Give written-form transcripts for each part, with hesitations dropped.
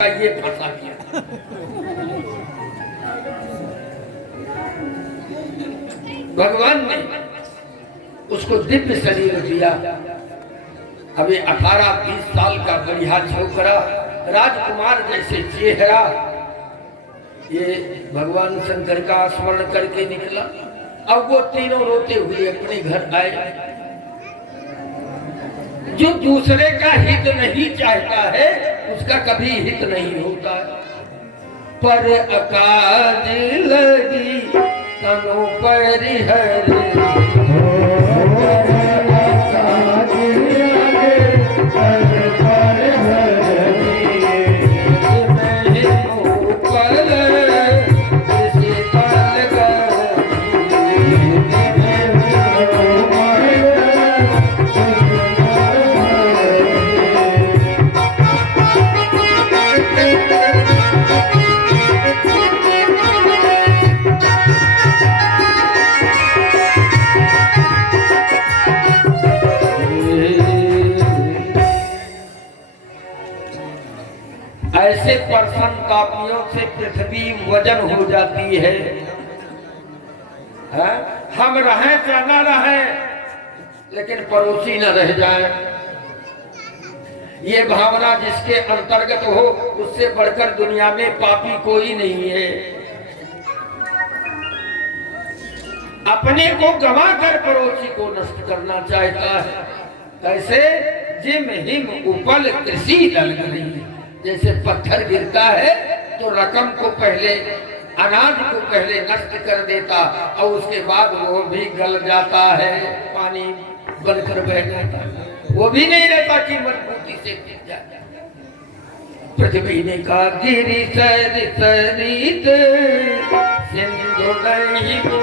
ये फंसा दिया। भगवान ने उसको दिव्य शरीर दिया। अभी 18-20 साल का बढ़िया छोकरा, राजकुमार जैसे चेहरा, ये भगवान शंकर का स्मरण करके निकला। अब वो तीनों रोते हुए अपने घर आए। जो दूसरे का हित नहीं चाहता है उसका कभी हित नहीं होता है। पर अकाज लगी तनु परिहर, ऐसे प्रसन्न कापियों से पृथ्वी वजन हो जाती है। हम रहें चाहे न रहें, लेकिन पड़ोसी न रह जाए। ये भावना जिसके अंतर्गत हो, उससे बढ़कर दुनिया में पापी कोई नहीं है। अपने को गंवाकर पड़ोसी को नष्ट करना चाहता है। कैसे? जिम हिम उपल कृषि दल गई। जैसे पत्थर गिरता है तो रकम को पहले, अनाज को पहले नष्ट कर देता और उसके बाद वो भी गल जाता है, पानी बनकर बह जाता है। वो भी नहीं रहता कि मजबूती से गिर जाए। पृथ्वी ने कहा गिरी सर सरित सिंधु नहीं हो,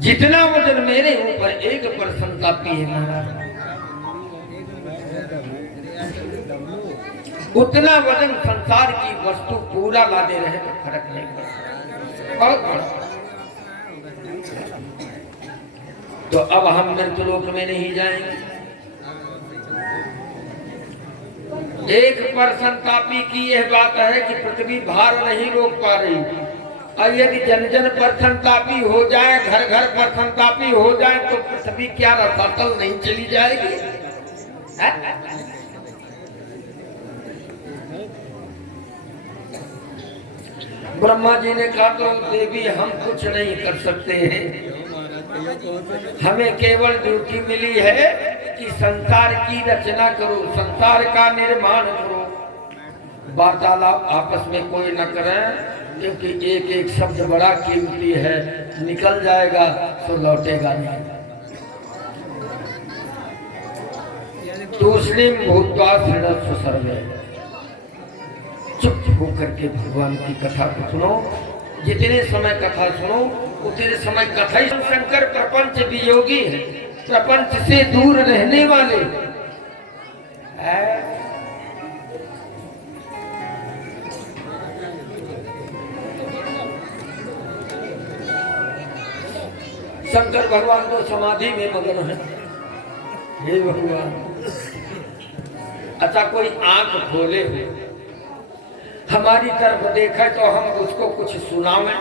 जितना वजन मेरे ऊपर 1% का पी है, उतना वजन संसार की वस्तु पूरा लादे रहे तो फर्क नहीं पड़ता। बहुत बड़ा। तो अब हम मृत्युलोक में नहीं जाएंगे। 1% तापी की यह बात है कि पृथ्वी भार नहीं रोक पा रही। और यदि जन जन परसंतापी हो जाए, घर घर परसंतापी हो जाए, तो पृथ्वी क्या रसातल नहीं चली जाएगी? ब्रह्मा जी ने कहा तो देवी हम कुछ नहीं कर सकते हैं, हमें केवल ड्यूटी मिली है कि संसार की रचना करो, संसार का निर्माण करो। वार्तालाप आपस में कोई न करें, क्योंकि एक एक शब्द बड़ा कीमती है। निकल जाएगा तो लौटेगा नहीं। तूष्णीम भूत्वा शृणुष्व सर्वे। चुप होकर के भगवान की कथा को सुनो। जितने समय कथा सुनो उतने समय कथा ही। शंकर प्रपंच वियोगी है, प्रपंच से दूर रहने वाले। शंकर भगवान तो समाधि में मगन है। हे भगवान, अच्छा कोई आंख खोले हो, हमारी तरफ देखे तो हम उसको कुछ सुनावे,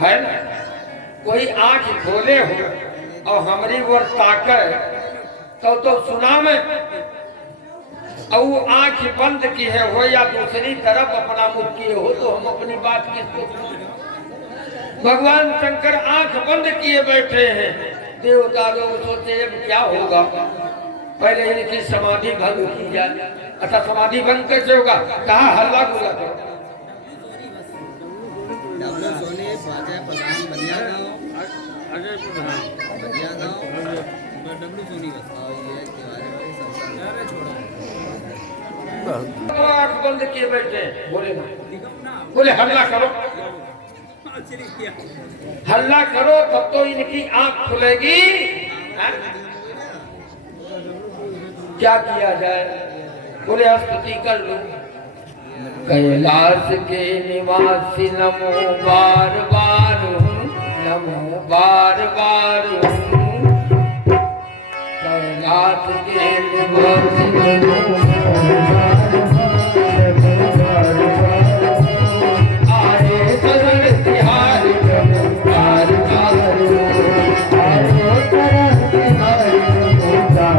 है ना? कोई आंख खोले हो और हमारी ओर ताके तो सुनावे। और वो आंख बंद की है हो या दूसरी तरफ अपना मुख किए हो तो हम अपनी बात किसको सुनाएं? भगवान शंकर आंख बंद किए बैठे हैं। देवता लोग सोचे अब क्या होगा, पहले इनकी समाधि भंग की जाए। अच्छा समाधि भंग कैसे होगा? कहा हल्ला गुला करो। स्वाजय प्रधान बनिया गाँव अजय प्रधान बनिया गाँव डब्ल्यू सोनी का ये तिवारी भाई सब छोड़ो आँख बंद किए बैठे बोले ना बोले हल्ला करो हल्ला करो तब तो इनकी आंख खुलेगी। क्या किया जाए बोले स्तुति कर लो कैलाश के निवासी नमो बार बार नमो बार बार कैलाश के निवासी नमो आए शरण तिहारी नमो बार बार आए शरण तिहारी नमो बार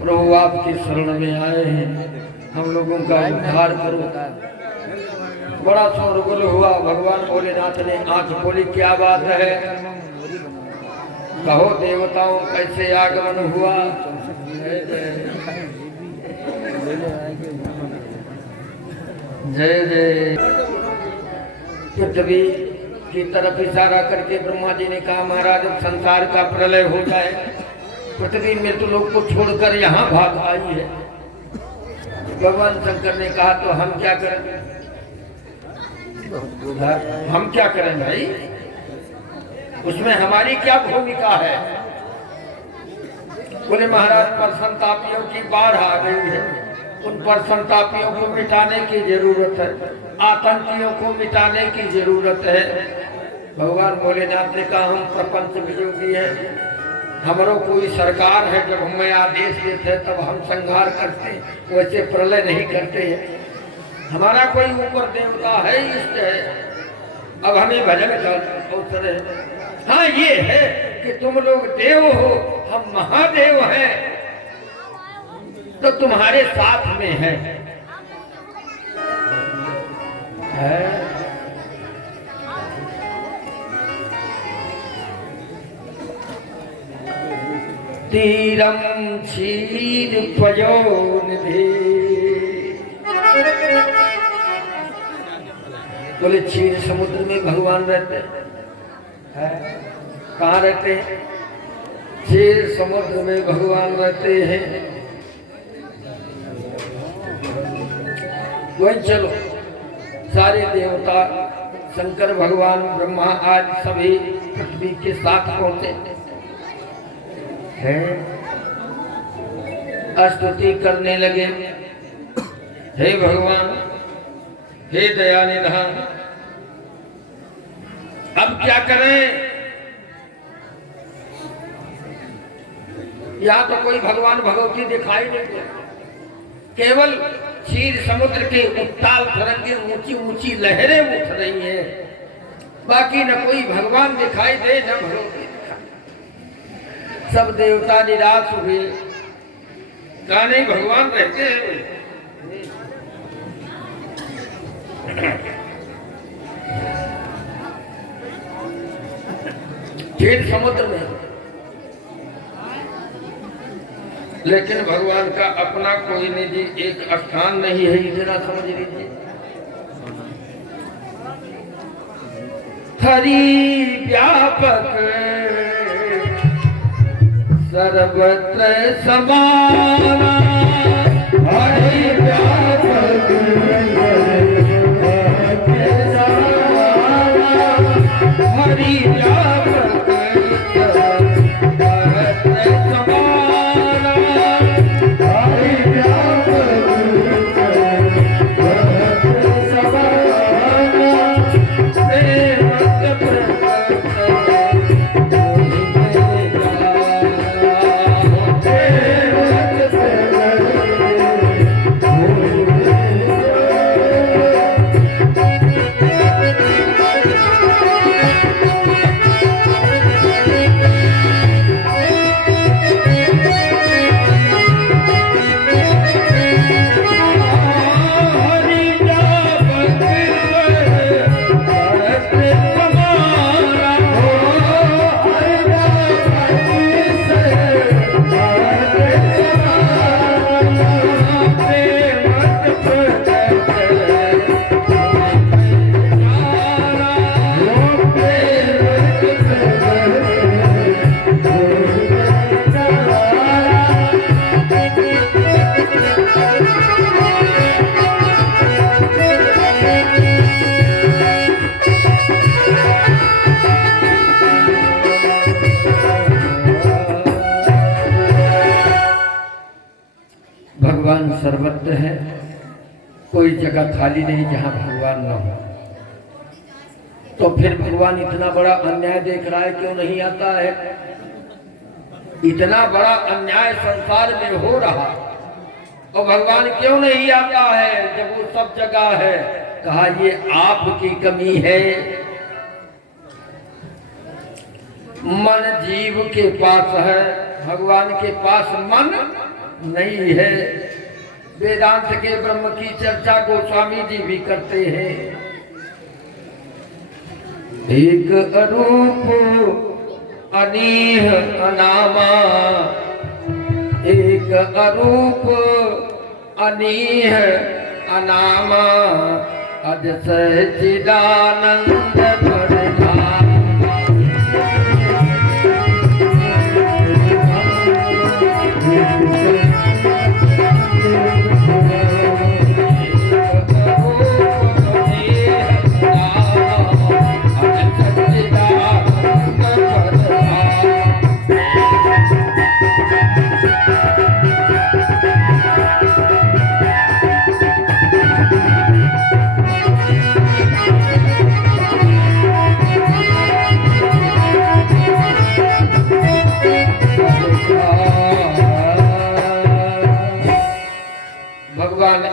प्रभु आपकी शरण में आए हैं, हम लोगों का उद्धार करो। बड़ा शोरगुल हुआ, भगवान भोलेनाथ ने आंख खोली, क्या बात है, कहो देवताओं कैसे आगमन हुआ। जय जय। पृथ्वी की तरफ इशारा करके ब्रह्मा जी ने कहा, महाराज संसार का प्रलय हो जाए, पृथ्वी मृत्यु लोक को छोड़कर यहाँ भाग आई है। भगवान शंकर ने कहा, तो हम क्या करें, हम क्या करें भाई, उसमें हमारी क्या भूमिका है। बोले महाराज पर संतापियों की बाढ़ आ गई है, उन पर संतापियों को मिटाने की जरूरत है, आतंकियों को मिटाने की जरूरत है। भगवान भोलेनाथ ने कहा, हम प्रपंच वियोगी है, हमारो कोई सरकार है, जब हमें आदेश देते तब हम संहार करते, वैसे प्रलय नहीं करते हैं। हमारा कोई ऊपर देवता है, इष्ट है, अब हमें भजन का अवसर है। हाँ ये है कि तुम लोग देव हो, हम महादेव हैं, तो तुम्हारे साथ में है। तीरम क्षीर पयोनिधि, बोले क्षीर समुद्र में भगवान रहते हैं। कहाँ रहते हैं? क्षीर समुद्र में भगवान रहते हैं। वहीं चलो, सारे देवता, शंकर भगवान, ब्रह्मा आज सभी पृथ्वी के साथ पहुंचे हैं। स्तुति करने लगे, हे भगवान, हे दयानिधान, अब क्या करें? यहाँ तो कोई भगवान भगवती दिखाई नहीं दे, केवल क्षीर समुद्र के उत्ताल तरंगे, ऊंची ऊंची लहरें उठ रही हैं, बाकी न कोई भगवान दिखाई दे न भगवती दिखाई। सब देवता निराश हुए, कहा नहीं भगवान रहते हैं। क्षीर समुद्र में, लेकिन भगवान का अपना कोई निजी एक स्थान नहीं है, इतना समझ लीजिए। हरि व्यापक सर्वत्र समाना, हरि व्यापक हरि व्यापक सर्वत्र समाना, हरि व्यापक सर्वत्र समाना, प्रेम प्रकट भगवान सर्वत्र है, कोई जगह खाली नहीं जहां भगवान न हो। तो फिर भगवान इतना बड़ा अन्याय देख रहा है, क्यों नहीं आता है? इतना बड़ा अन्याय संसार में हो रहा और भगवान क्यों नहीं आता है जब वो सब जगह है? कहा ये आपकी कमी है। मन जीव के पास है, भगवान के पास मन नहीं है। वेदांत के ब्रह्म की चर्चा गोस्वामी जी भी करते हैं। एक अरूप अनीह अनामा, एक अरूप अनीह अनामा, अज सच्चिदानंद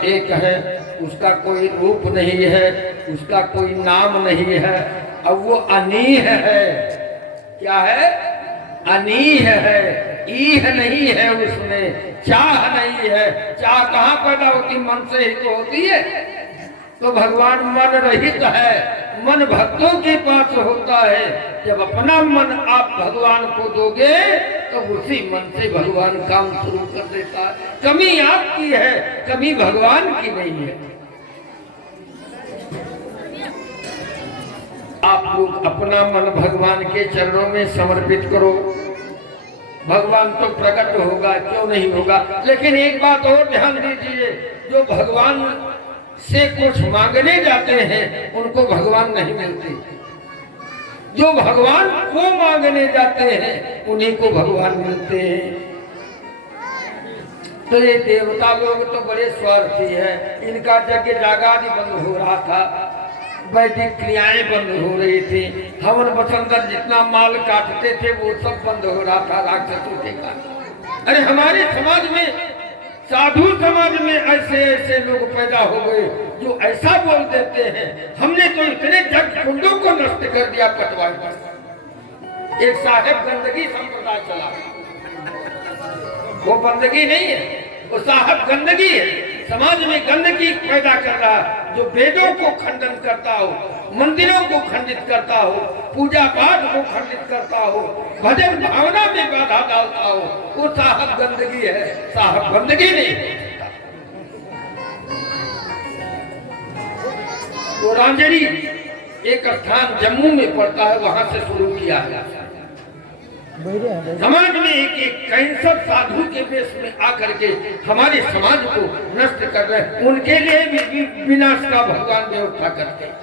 एक है, उसका कोई रूप नहीं है, उसका कोई नाम नहीं है, अब वो अनीह है। क्या है? अनीह है, ईह नहीं है, उसमें चाह नहीं है। चाह कहाँ पैदा होती? मन से ही तो होती है। तो भगवान मन रहित है, मन भक्तों के पास होता है। जब अपना मन आप भगवान को दोगे तो उसी मन से भगवान काम शुरू कर देता है। कमी आपकी है, कमी भगवान की नहीं है। आप लोग अपना मन भगवान के चरणों में समर्पित करो, भगवान तो प्रकट होगा, क्यों नहीं होगा। लेकिन एक बात और ध्यान दीजिए, जो भगवान से कुछ मांगने जाते हैं उनको भगवान नहीं मिलते। जो भगवान को मांगने जाते हैं उन्हीं को भगवान मिलते हैं। तो ये देवता लोग तो बड़े स्वार्थी है। इनका यज्ञ जागादि बंद हो रहा था, वैदिक क्रियाएं बंद हो रही थी, हवन बसंतर जितना माल काटते थे वो सब बंद हो रहा था राक्षसों के कारण। अरे हमारे समाज में, साधु समाज में ऐसे ऐसे लोग पैदा हो गए जो ऐसा बोल देते हैं, हमने तो इतने जग कुंडों को नष्ट कर दिया पटवार पर। एक साहेब गंदगी संप्रदाय चला, वो बंदगी नहीं है, वो साहब गंदगी है। समाज में गंदगी पैदा कर रहा है, जो वेदों को खंडन करता हो, मंदिरों को खंडित करता हो, पूजा पाठ को खंडित करता हो, भजन भावना में बाधा डालता हो, वो साहब गंदगी है, साहब गंदगी नहीं। वो रांझणी एक स्थान जम्मू में पड़ता है, वहां से शुरू किया है। समाज में एक कैंसर साधु के वेश में आकर के हमारे समाज को नष्ट कर रहे हैं, उनके लिए भी विनाश का भगवान व्यवस्था करते हैं।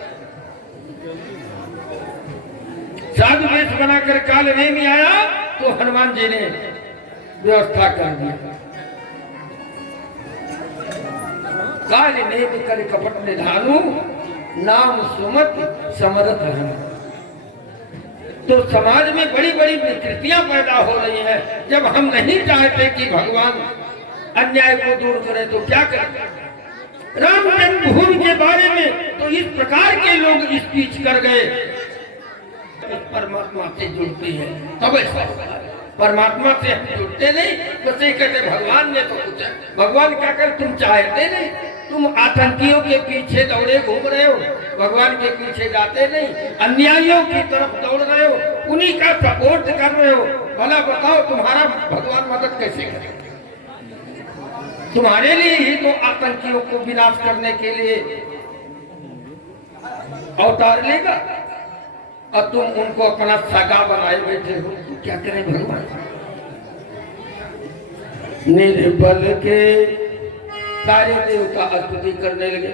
साधु वेश बनाकर काल नहीं आया तो हनुमान जी ने व्यवस्था कर दिया। काल नेम कर कपट निधानु नाम सुमत समरथ है। तो समाज में बड़ी बड़ी विकृतियां पैदा हो रही हैं। जब हम नहीं चाहते कि भगवान अन्याय को दूर करे तो क्या करें? राम जन्मभूमि के बारे में तो इस प्रकार के लोग स्पीच कर गए, परमात्मा से जुड़ते हैं तब ऐसा होता है। परमात्मा से हम जुड़ते नहीं, बस ये कहते भगवान ने तो कुछ है। भगवान क्या कर, तुम चाहते नहीं, तुम आतंकियों के पीछे दौड़े घूम रहे हो, भगवान के पीछे जाते नहीं, अन्यायियों की तरफ दौड़ रहे हो, उन्हीं का सपोर्ट कर रहे हो। भला बताओ तुम्हारा भगवान मदद कैसे करे? तुम्हारे लिए ही तो आतंकियों को विनाश करने के लिए अवतार लेगा, अब तुम उनको अपना सगा बनाए बैठे हो, तो क्या करें भगवान? निर्बल के सारे देवता स्तुति करने लगे।